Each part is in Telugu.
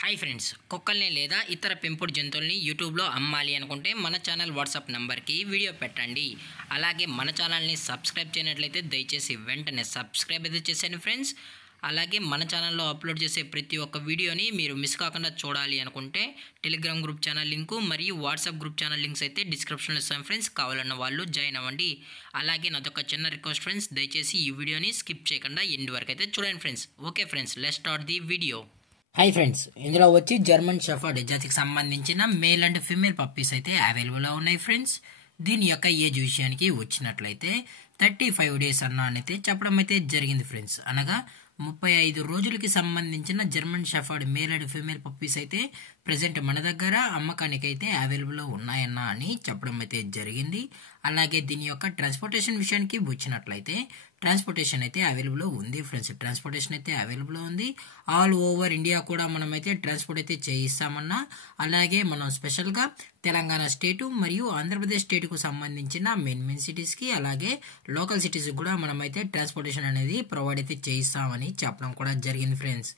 హాయ్ ఫ్రెండ్స్, కుక్కల్ని లేదా ఇతర పెంపుడు జంతువుల్ని యూట్యూబ్లో అమ్మాలి అనుకుంటే మన ఛానల్ వాట్సాప్ నెంబర్కి వీడియో పెట్టండి. అలాగే మన ఛానల్ని సబ్స్క్రైబ్ చేయనట్లయితే దయచేసి వెంటనే సబ్స్క్రైబ్ అయితే చేసేయండి ఫ్రెండ్స్. అలాగే మన ఛానల్లో అప్లోడ్ చేసే ప్రతి ఒక్క వీడియోని మీరు మిస్ కాకుండా చూడాలి అనుకుంటే టెలిగ్రామ్ గ్రూప్ ఛానల్ లింకు మరియు వాట్సాప్ గ్రూప్ ఛానల్ లింక్స్ అయితే డిస్క్రిప్షన్లో ఇస్తాం ఫ్రెండ్స్. కావాలన్న వాళ్ళు జాయిన్ అవ్వండి. అలాగే నాదొక చిన్న రిక్వెస్ట్ ఫ్రెండ్స్, దయచేసి ఈ వీడియోని స్కిప్ చేయకుండా ఎండ్ వరకు అయితే చూడండి friends. Okay friends, let's start the video. Hi friends, ఇందులో వచ్చి జర్మన్ షెఫర్డ్ జాతికి సంబంధించిన మేల్ అండ్ ఫీమేల్ పప్పీస్ అయితే అవైలబుల్లో ఉన్నాయి ఫ్రెండ్స్. దీని యొక్క ఏజ్ విషయానికి వచ్చినట్లయితే 35 days అయితే చెప్పడం అయితే జరిగింది ఫ్రెండ్స్. అనగా 35 రోజులకి సంబంధించిన German shepherd male and female puppies అయితే ప్రజెంట్ మన దగ్గర అమ్మకానికి అయితే అవైలబుల్లో ఉన్నాయన్న అని చెప్పడం అయితే జరిగింది. అలాగే దీని యొక్క ట్రాన్స్పోర్టేషన్ విషయానికి వచ్చినట్లయితే ట్రాన్స్పోర్టేషన్ అయితే అవైలబుల్ ఉంది ఫ్రెండ్స్. ట్రాన్స్పోర్టేషన్ అయితే అవైలబుల్ ఉంది. ఆల్ ఓవర్ ఇండియా కూడా మనం అయితే ట్రాన్స్పోర్ట్ అయితే చేయిస్తామన్నా. అలాగే మనం స్పెషల్గా తెలంగాణ స్టేటు మరియు ఆంధ్రప్రదేశ్ స్టేట్కు సంబంధించిన మెయిన్ సిటీస్కి అలాగే లోకల్ సిటీస్కి కూడా మనం అయితే ట్రాన్స్పోర్టేషన్ అనేది ప్రొవైడ్ అయితే చేయిస్తామని చెప్పడం కూడా జరిగింది ఫ్రెండ్స్.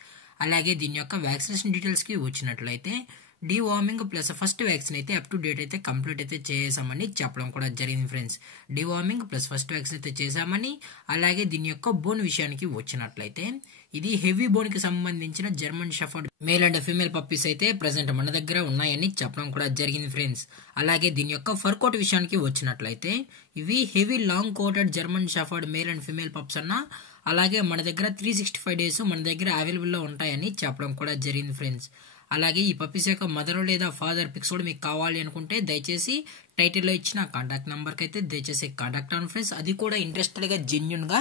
అలాగే దీని యొక్క వ్యాక్సినేషన్ డీటెయిల్స్కి వచ్చినట్లయితే డివార్మింగ్ ప్లస్ ఫస్ట్ వ్యాక్సిన్ అయితే అప్ టు డేట్ అయితే కంప్లీట్ అయితే చేసామని చెప్పడం కూడా జరిగింది friends. Deworming plus first vaccine అయితే చేసామని. అలాగే దీని యొక్క బోన్ విషయానికి వచ్చినట్లయితే ఇది హెవీ బోన్ కి సంబంధించిన German shepherd male and female puppies అయితే ప్రజెంట్ మన దగ్గర ఉన్నాయని చెప్పడం కూడా జరిగింది ఫ్రెండ్స్. అలాగే దీని యొక్క ఫర్ కోట్ విషయానికి వచ్చినట్లయితే ఇవి heavy long coated German shepherd male and female puppies అన్న. అలాగే మన దగ్గర 365 days మన దగ్గర అవైలబుల్లో ఉంటాయని చెప్పడం కూడా జరిగింది ఫ్రెండ్స్. అలాగే ఈ పప్పీస్ యొక్క మదర్ లేదా ఫాదర్ పిక్స్ కూడా మీకు కావాలి అనుకుంటే దయచేసి టైటిల్లో ఇచ్చిన కాంటాక్ట్ నెంబర్కి అయితే దయచేసి కాంటాక్ట్ అవ్వండి ఫ్రెండ్స్. అది కూడా ఇంట్రెస్టెడ్గా జెన్యున్గా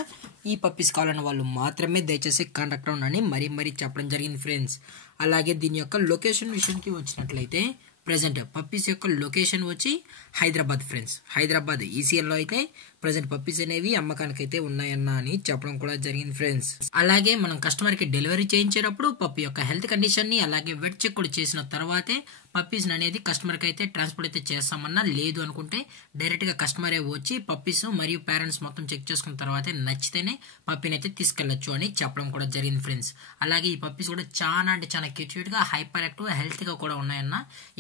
ఈ పప్పీస్ కావాలన్న వాళ్ళు మాత్రమే దయచేసి కాంటాక్ట్ అవ్వండి మరీ చెప్పడం జరిగింది ఫ్రెండ్స్. అలాగే దీని యొక్క లొకేషన్ విషయానికి వచ్చినట్లయితే ప్రజెంట్ పప్పీస్ యొక్క లొకేషన్ వచ్చి హైదరాబాద్ ఫ్రెండ్స్. హైదరాబాద్ ఈసీఎల్లో అయితే ప్రజెంట్ పప్పీస్ అనేవి అమ్మకానికి అయితే ఉన్నాయన్న అని చెప్పడం కూడా జరిగింది ఫ్రెండ్స్. అలాగే మనం కస్టమర్ కి డెలివరీ చేయించేటప్పుడు పప్పీ యొక్క హెల్త్ కండిషన్ ని అలాగే వెట్ చెక్ కూడా చేసిన తర్వాతే పప్పీస్ అనేది కస్టమర్ కి అయితే ట్రాన్స్పోర్ట్ అయితే చేస్తామన్నా. లేదు అనుకుంటే డైరెక్ట్ గా కస్టమరే వచ్చి పప్పీస్ మరియు పేరెంట్స్ మొత్తం చెక్ చేసుకున్న తర్వాతే నచ్చితేనే పప్పీని అయితే తీసుకెళ్లొచ్చు అని చెప్పడం కూడా జరిగింది ఫ్రెండ్స్. అలాగే ఈ పప్పీస్ కూడా చాలా అంటే చాలా క్యూట్ గా హైపర్ యాక్టివ్ హెల్త్ గా కూడా ఉన్నాయన్న.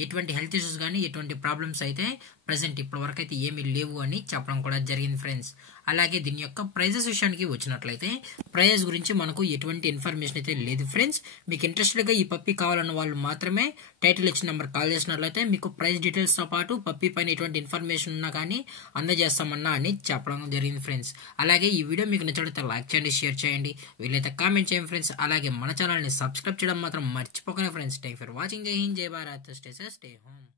ఎటువంటి హెల్త్ ఇష్యూస్ కానీ ఎటువంటి ప్రాబ్లమ్స్ అయితే ప్రజెంట్ ఇప్పటి వరకు అయితే ఏమీ లేవు అని చెప్పడం కూడా జరిగింది ఫ్రెండ్స్. అలాగే దీని యొక్క ప్రైజెస్ విషయానికి వచ్చినట్లయితే ప్రైజెస్ గురించి మనకు ఎటువంటి ఇన్ఫర్మేషన్ అయితే లేదు ఫ్రెండ్స్. మీకు ఇంట్రెస్టెడ్గా ఈ పప్పీ కావాలన్న వాళ్ళు మాత్రమే టైటిల్ ఇచ్చిన నెంబర్ కాల్ చేసినట్లయితే మీకు ప్రైస్ డీటెయిల్స్తో పాటు పప్పీ పైన ఎటువంటి ఇన్ఫర్మేషన్ ఉన్నా కానీ అందజేస్తామన్నా అని చెప్పడం జరిగింది ఫ్రెండ్స్. అలాగే ఈ వీడియో మీకు నచ్చినట్లయితే లైక్ చేయండి, షేర్ చేయండి, వీలైతే కామెంట్ చేయండి ఫ్రెండ్స్. అలాగే మన ఛానల్ని సబ్స్క్రైబ్ చేయడం మాత్రం మర్చిపోకండి ఫ్రెండ్స్. Thank for watching. జై హింద్, జై Bharat, stay safe, stay home.